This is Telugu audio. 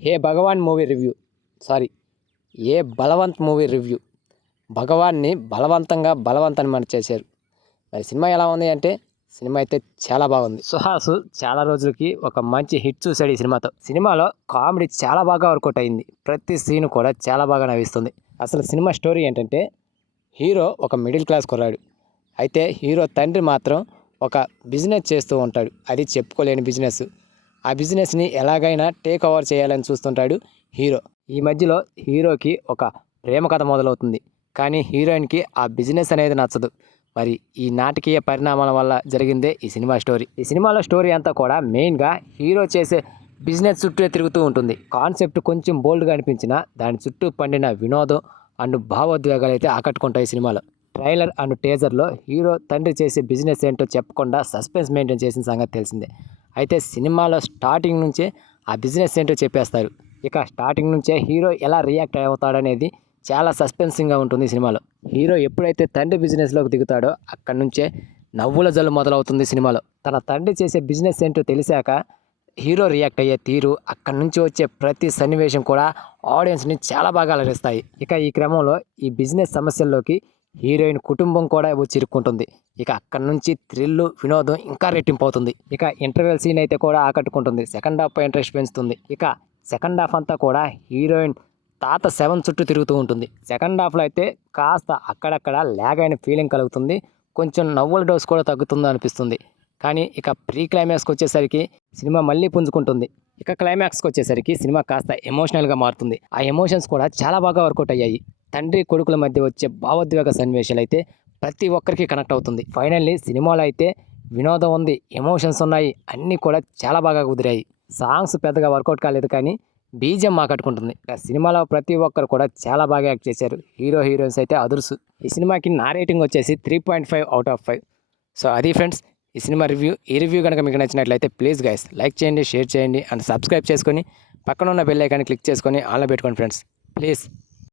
ఏ భగవాన్ మూవీ రివ్యూ సారీ ఏ బలవంత్ మూవీ రివ్యూ. భగవాన్ని బలవంతాన్ని మన చేశారు. మరి సినిమా ఎలా ఉంది అంటే సినిమా అయితే చాలా బాగుంది. సుహాస్ చాలా రోజులకి ఒక మంచి హిట్ చూశాడు ఈ సినిమాతో. సినిమాలో కామెడీ చాలా బాగా వర్కౌట్ అయింది. ప్రతి సీన్ కూడా చాలా బాగా నవ్విస్తుంది. అసలు సినిమా స్టోరీ ఏంటంటే హీరో ఒక మిడిల్ క్లాస్ కుర్రాడు. అయితే హీరో తండ్రి మాత్రం ఒక బిజినెస్ చేస్తూ ఉంటాడు. అది చెప్పుకోలేని బిజినెస్. ఆ బిజినెస్ని ఎలాగైనా టేక్ ఓవర్ చేయాలని చూస్తుంటాడు హీరో. ఈ మధ్యలో హీరోకి ఒక ప్రేమ కథ మొదలవుతుంది. కానీ హీరోయిన్కి ఆ బిజినెస్ అనేది నచ్చదు. మరి ఈ నాటకీయ పరిణామాల వల్ల జరిగిందే ఈ సినిమా స్టోరీ. ఈ సినిమాలో స్టోరీ అంతా కూడా మెయిన్గా హీరో చేసే బిజినెస్ చుట్టూ తిరుగుతూ ఉంటుంది. కాన్సెప్ట్ కొంచెం బోల్డ్గా అనిపించినా దాని చుట్టూ పండిన వినోదం అండ్ భావోద్వేగాలు అయితే ఆకట్టుకుంటాయి సినిమాలో. ట్రైలర్ అండ్ టీజర్లో హీరో తండ్రి చేసే బిజినెస్ ఏంటో చెప్పకుండా సస్పెన్స్ మెయింటైన్ చేసిన సంగతి తెలిసిందే. అయితే సినిమాలో స్టార్టింగ్ నుంచే ఆ బిజినెస్ ఏంటో చెప్పేస్తారు. ఇక స్టార్టింగ్ నుంచే హీరో ఎలా రియాక్ట్ అవుతాడనేది చాలా సస్పెన్సింగ్గా ఉంటుంది సినిమాలో. హీరో ఎప్పుడైతే తండ్రి బిజినెస్లోకి దిగుతాడో అక్కడి నుంచే నవ్వుల జల్లు మొదలవుతుంది సినిమాలో. తన తండ్రి చేసే బిజినెస్ ఏంటో తెలిసాక హీరో రియాక్ట్ అయ్యే తీరు, అక్కడి నుంచి వచ్చే ప్రతి సన్నివేశం కూడా ఆడియన్స్ని చాలా బాగా అలరిస్తాయి. ఇక ఈ క్రమంలో ఈ బిజినెస్ సమస్యల్లోకి హీరోయిన్ కుటుంబం కూడా వచ్చి ఇరుక్కుంటుంది. ఇక అక్కడి నుంచి థ్రిల్లు వినోదం ఇంకా రెట్టింపు అవుతుంది. ఇక ఇంటర్వెల్ సీన్ అయితే కూడా ఆకట్టుకుంటుంది. సెకండ్ హాఫ్ ఇంట్రెస్ట్ పెంచుతుంది. ఇక సెకండ్ హాఫ్ అంతా కూడా హీరోయిన్ తాత శవం చుట్టూ తిరుగుతూ ఉంటుంది. సెకండ్ హాఫ్లో అయితే కాస్త అక్కడక్కడ ల్యాగ్ అయిన ఫీలింగ్ కలుగుతుంది. కొంచెం నవ్వుల డోస్ కూడా తగ్గుతుందో అనిపిస్తుంది. కానీ ఇక ప్రీ క్లైమాక్స్కి వచ్చేసరికి సినిమా మళ్ళీ పుంజుకుంటుంది. ఇక క్లైమాక్స్కి వచ్చేసరికి సినిమా కాస్త ఎమోషనల్గా మారుతుంది. ఆ ఎమోషన్స్ కూడా చాలా బాగా వర్కౌట్ అయ్యాయి. తండ్రి కొడుకుల మధ్య వచ్చే భావోద్వేగ సన్నివేశాలు అయితే ప్రతి ఒక్కరికి కనెక్ట్ అవుతుంది. ఫైనల్లీ సినిమాలో అయితే వినోదం ఉంది, ఎమోషన్స్ ఉన్నాయి, అన్నీ కూడా చాలా బాగా కుదిరాయి. సాంగ్స్ పెద్దగా వర్కౌట్ కాలేదు కానీ బీజిఎం ఆకట్టుకుంటుంది. సినిమాలో ప్రతి ఒక్కరు కూడా చాలా బాగా యాక్ట్ చేశారు. హీరోయిన్స్ అయితే అదుర్సు. ఈ సినిమాకి నా రేటింగ్ వచ్చేసి 3.5 అవుట్ ఆఫ్ 5. సో అది ఫ్రెండ్స్ ఈ సినిమా రివ్యూ. ఈ రివ్యూ కనుక మీకు నచ్చినట్లయితే ప్లీజ్ గైస్ లైక్ చేయండి, షేర్ చేయండి అండ్ సబ్స్క్రైబ్ చేసుకొని పక్కన ఉన్న బెల్ ఐకాన్ని క్లిక్ చేసుకొని ఆన్లో పెట్టుకోండి ఫ్రెండ్స్ ప్లీజ్.